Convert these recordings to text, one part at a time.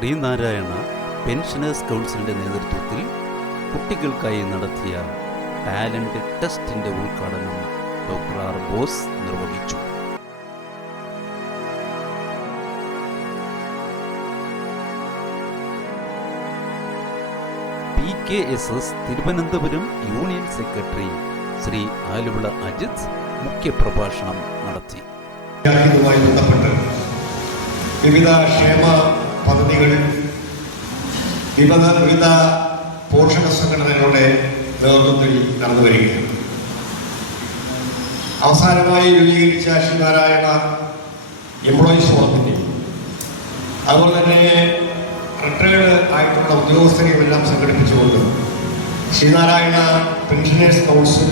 Sreenarayana pensioners കൗൺസിലിൻ്റെ നേതൃത്വത്തിൽ കുട്ടികൾക്കായി നടത്തിയ ടാലന്റ് ടെസ്റ്റിൻ്റെ ഉദ്ഘാടനം ഡോക്ടർ ആർ ബോസ് നിർവഹിച്ചു. PKSS Thiruvananthapuram union secretary Shri Aluvila Ajith മുഖ്യപ്രഭാഷണം നടത്തി. ഇതുമായി ബന്ധപ്പെട്ട് വിവിധ ക്ഷേമ പദ്ധതികൾ വിവിധ പോഷക സംഘടനകളുടെ നേതൃത്വത്തിൽ നടന്നു വരികയാണ്. അവസാനമായി രൂപീകരിച്ച ശ്രീനാരായണ എംപ്ലോയീസ് ഫോറത്തിൻ്റെ അതുപോലെ തന്നെ റിട്ടയർഡ് ആയിട്ടുള്ള ഉദ്യോഗസ്ഥരെയുമെല്ലാം സംഘടിപ്പിച്ചുകൊണ്ട് ശ്രീനാരായണ പെൻഷനേഴ്സ് കൗൺസിൽ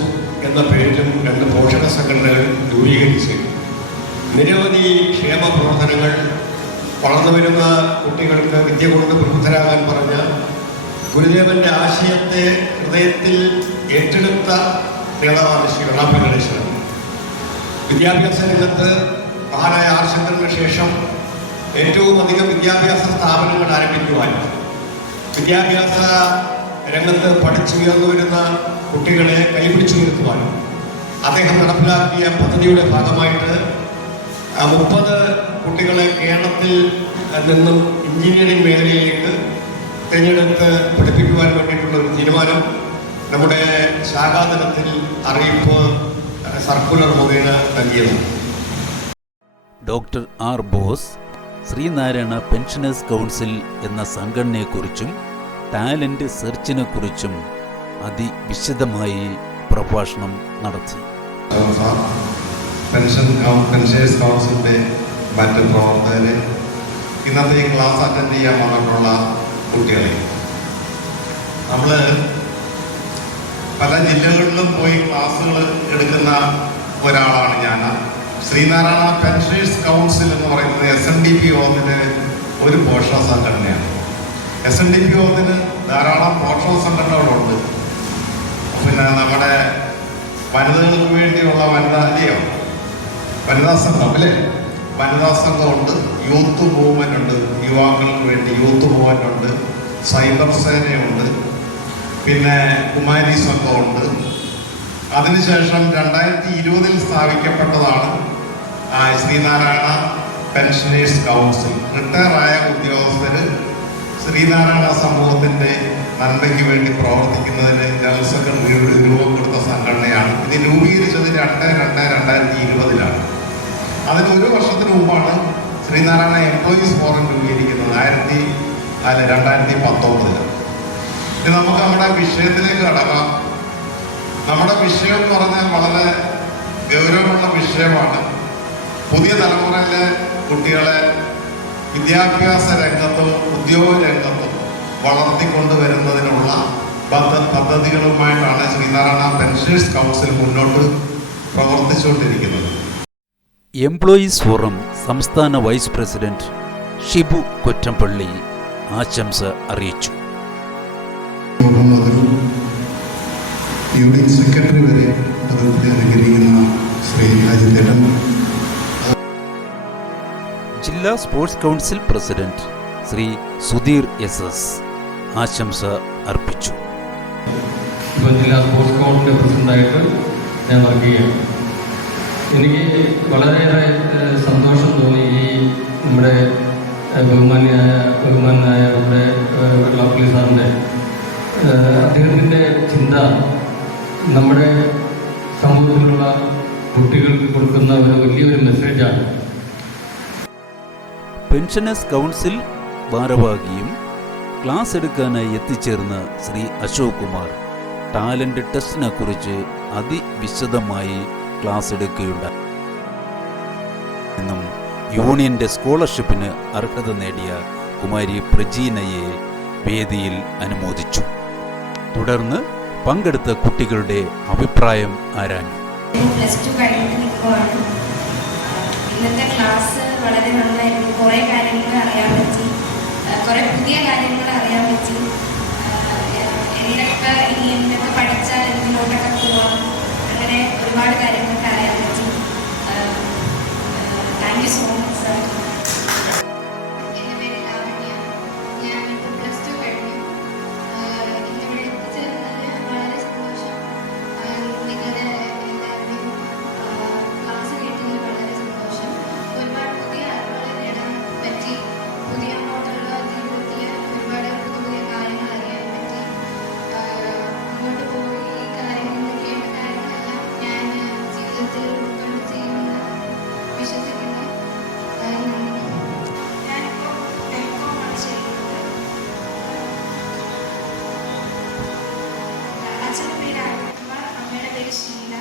എന്ന പേരിലും 2 പോഷക സംഘടനകൾ രൂപീകരിച്ച് നിരവധി ക്ഷേമ പ്രവർത്തനങ്ങൾ വളർന്നു വരുന്ന കുട്ടികൾക്ക് വിദ്യ കൊണ്ട് പ്രബുദ്ധരാകാൻ പറഞ്ഞ ഗുരുദേവന്റെ ആശയത്തെ ഹൃദയത്തിൽ ഏറ്റെടുത്ത നേതാവാണ് ശ്രീ വെള്ളാപ്പള്ളി ഗണേശൻ. വിദ്യാഭ്യാസ രംഗത്ത് മഹാനായ ആർ ശങ്കറിന് ശേഷം ഏറ്റവും അധികം വിദ്യാഭ്യാസ സ്ഥാപനങ്ങൾ ആരംഭിക്കുവാൻ, വിദ്യാഭ്യാസ രംഗത്ത് പഠിച്ചുയർന്നു വരുന്ന കുട്ടികളെ കൈപിടിച്ചുയർത്തുവാനും അദ്ദേഹം നടപ്പിലാക്കിയ പദ്ധതിയുടെ ഭാഗമായിട്ട് 30 കുട്ടികളെ കേരളത്തിൽ നിന്നും എഞ്ചിനീയറിംഗ് മേഖലയിലേക്ക് തിരഞ്ഞെടുത്ത് പഠിപ്പിക്കുവാൻ വേണ്ടിയിട്ടുള്ള ഒരു തീരുമാനം നമ്മുടെ ശാഖാതലത്തിൽ അറിയിപ്പ് സർക്കുലർ മുഖേന നൽകിയതാണ്. Doctor R Bose Sreenarayana pensioners council എന്ന സംഘടനയെക്കുറിച്ചും ടാലന്റ് സെർച്ചിനെ കുറിച്ചും അതിവിശദമായി പ്രഭാഷണം നടത്തി. പെൻഷനേഴ്സ് കൗൺസിലിൻ്റെ മറ്റ് പ്രവർത്തകരെ, ഇന്നത്തെ ഈ ക്ലാസ് അറ്റൻഡ് ചെയ്യാൻ വന്നിട്ടുള്ള കുട്ടികളെ, നമ്മൾ പല ജില്ലകളിലും പോയി ക്ലാസ്സുകൾ എടുക്കുന്ന ഒരാളാണ് ഞാൻ. ശ്രീനാരായണ പെൻഷനേഴ്സ് കൗൺസിൽ എന്ന് പറയുന്നത് SNDP യോഗത്തിന് ഒരു പോഷക സംഘടനയാണ്. SNDP യോഗത്തിന് ധാരാളം പോഷക സംഘടനകളുണ്ട്. പിന്നെ നമ്മുടെ വനിതകൾക്ക് വേണ്ടിയുള്ള വനിതാ സംഘം അല്ലേ, വനിതാ സംഘമുണ്ട്, യൂത്ത് മൂവ്മെൻ്റ് ഉണ്ട്, യുവാക്കൾക്ക് വേണ്ടി യൂത്ത് മൂവ്മെൻ്റ് ഉണ്ട്, സൈബർ സേനയുണ്ട്, പിന്നെ കുമാരി സംഘമുണ്ട്. അതിനുശേഷം 2020 സ്ഥാപിക്കപ്പെട്ടതാണ് ശ്രീനാരായണ പെൻഷനേഴ്സ് കൗൺസിൽ. റിട്ടയറായ ഉദ്യോഗസ്ഥർ ശ്രീനാരായണ സമൂഹത്തിൻ്റെ നന്മയ്ക്ക് വേണ്ടി പ്രവർത്തിക്കുന്നതിന് ജനറൽ സെക്രട്ടറി രൂപം കൊടുത്ത സംഘടനയാണ്. ഇത് രൂപീകരിച്ചത് 2/2/2020 അതിന് 1 വർഷത്തിന് മുമ്പാണ് ശ്രീനാരായണ എംപ്ലോയീസ് ഫോറം രൂപീകരിക്കുന്നത് 2019. ഇത് നമുക്ക് നമ്മുടെ വിഷയത്തിലേക്ക് കടക്കാം. നമ്മുടെ വിഷയം എന്ന് പറഞ്ഞാൽ വളരെ ഗൗരവമുള്ള വിഷയമാണ്. പുതിയ തലമുറയിലെ കുട്ടികളെ വിദ്യാഭ്യാസ രംഗത്തും ഉദ്യോഗ രംഗത്തും വളർത്തിക്കൊണ്ടുവരുന്നതിനുള്ള പദ്ധതികളുമായിട്ടാണ് ശ്രീനാരായണ പെൻഷനേഴ്സ് കൗൺസിൽ മുന്നോട്ട് പ്രവർത്തിച്ചുകൊണ്ടിരിക്കുന്നത്. എംപ്ലോയീസ് ഫോറം സംസ്ഥാന വൈസ് പ്രസിഡന്റ് ഷിബു കൊറ്റമ്പള്ളി ആശംസ അറിയിച്ചു. യൂണിയൻ സെക്രട്ടറി വരെ പദവിയിൽ അലങ്കരിക്കുന്ന ശ്രീ അജിതേട്ടൻ, ജില്ലാ sports council president Shri Sudheer SS ആശംസ അർപ്പിച്ചു. ജില്ലാ സ്പോർട്സ് കൗൺസിലിൻ്റെ പ്രസിഡന്റായിട്ട് ഞാൻ വർക്ക് ചെയ്യുകയാണ്. എനിക്ക് വളരെയേറെ സന്തോഷം തോന്നി. ഈ നമ്മുടെ ബഹുമാനായ നമ്മുടെ വെള്ളാപ്പള്ളി സാറിൻ്റെ അദ്ദേഹത്തിൻ്റെ ചിന്ത നമ്മുടെ സമൂഹത്തിലുള്ള കുട്ടികൾക്ക് കൊടുക്കുന്ന ഒരു വലിയൊരു മെസ്സേജാണ്. പെൻഷനേഴ്സ് കൗൺസിൽ ഭാരവാഹിയും ക്ലാസ് എടുക്കാനായി എത്തിച്ചേർന്ന ശ്രീ അശോക് കുമാർ ടാലന്റ് ടെസ്റ്റിനെ കുറിച്ച് അതിവിശദമായി ക്ലാസ് എടുക്കുകയുണ്ടായി. യൂണിയന്റെ സ്കോളർഷിപ്പിന് അർഹത നേടിയ കുമാരി പ്രജീനയെ വേദിയിൽ അനുമോദിച്ചു. തുടർന്ന് പങ്കെടുത്ത കുട്ടികളുടെ അഭിപ്രായം ആരാഞ്ഞു. ഇന്നത്തെ ക്ലാസ് വളരെ നന്നായിരുന്നു. കുറേ കാര്യങ്ങൾ അറിയാൻ പറ്റി, കുറേ പുതിയ കാര്യങ്ങൾ അറിയാൻ പറ്റി. എന്തൊക്കെ പഠിച്ചാൽ എന്തിലോട്ടൊക്കെ പോവാം, അങ്ങനെ ഒരുപാട് കാര്യങ്ങളൊക്കെ അറിയാൻ പറ്റി. Thank you so much sir. എൻ്റെ പേര് ലാവണ്യ. പ്രതീക്ഷിച്ചില്ല.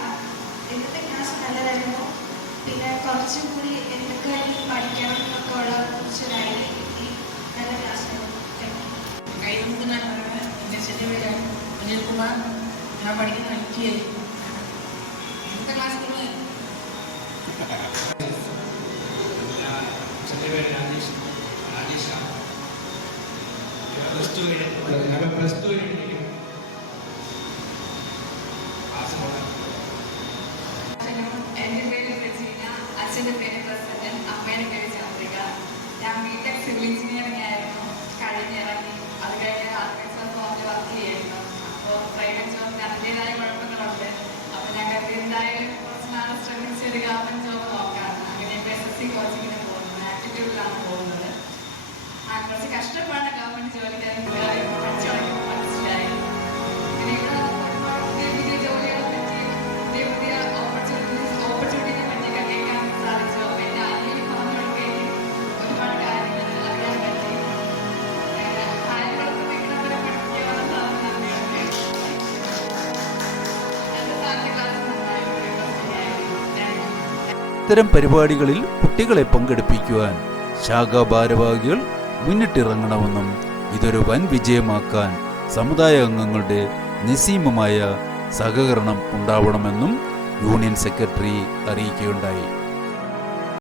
ഇന്നത്തെ ക്ലാസ് നല്ലതായിരുന്നു. പിന്നെ കുറച്ചും കൂടി എന്തൊക്കെ പഠിക്കണം എന്നൊക്കെ ഉള്ള കുറച്ചൊരു ഐഡിയ കിട്ടി. നല്ല ക്ലാസ്സായിരുന്നു. കൈ നമുക്ക് ഞാൻ പറയുന്നത് എൻ്റെ ചെറിയ പേരാണ് അനിൽകുമാർ. ഞാൻ പഠിക്കുന്ന ITI. ഇന്നത്തെ ക്ലാസ് എൻ്റെ പേര് രാജേഷാണ്. Plus two കഴിഞ്ഞിരിക്കും. എൻ്റെ പേര് പ്രജീന, അച്ഛൻ്റെ പേര് പ്രസന്നൻ, അമ്മയുടെ പേര് ചന്ദ്രിക. ഞാൻ ബിടെക് സിവിൽ എഞ്ചിനീയറിംഗ് ആയിരുന്നു. കഴിഞ്ഞിറങ്ങി അത് കഴിഞ്ഞ് ആർക്കിടെക്ചർ ഫോമിൽ വർക്ക് ചെയ്യായിരുന്നു. അപ്പോൾ പ്രൈവറ്റ് ജോബിന് അതിൻ്റെതായ കുഴപ്പങ്ങളുണ്ട്. അപ്പോൾ ഞാൻ എന്തായാലും കുറച്ച് നാൾ ശ്രമിച്ച് ഒരു ഗവൺമെൻറ് ജോബ് നോക്കാം. അങ്ങനെ ഇപ്പോൾ SSC കോച്ചിങ്ങിന് പോകുന്നത്, ആപ്റ്റിറ്റ്യൂഡിലാണ് പോകുന്നത്. കുറച്ച് കഷ്ടപ്പാട് ഗവൺമെൻറ് ജോലിക്കാരും പഠിച്ചു തുടങ്ങിയപ്പോൾ മനസ്സിലായി. പിന്നെ ഇവിടെ ഒരുപാട് പുതിയ പുതിയ ജോലികളെ പറ്റി പുതിയ പുതിയ ഓപ്പർച്യൂണിറ്റിയെ പറ്റിയൊക്കെ കേൾക്കാൻ സാധിച്ചു. അപ്പോൾ എൻ്റെ അനിയൻ പറഞ്ഞു കൊടുക്കുകയും ഒരുപാട് കാര്യങ്ങൾ അറിയാൻ പറ്റി. ആയിരക്കുളത്ത് നിൽക്കുന്നവരെ പഠിപ്പിക്കാനുള്ള സാധനങ്ങളുണ്ട്. എൻ്റെ സാധ്യ ക്ലാസ് നന്നായിരുന്നു. ഇത്തരം പരിപാടികളിൽ കുട്ടികളെ പങ്കെടുപ്പിക്കുവാൻ ശാഖാ ഭാരവാഹികൾ മുന്നിട്ടിറങ്ങണമെന്നും ഇതൊരു വൻ വിജയമാക്കാൻ സമുദായ അംഗങ്ങളുടെ നിസ്സീമമായ സഹകരണം ഉണ്ടാവണമെന്നും യൂണിയൻ സെക്രട്ടറി അറിയിക്കുകയുണ്ടായി.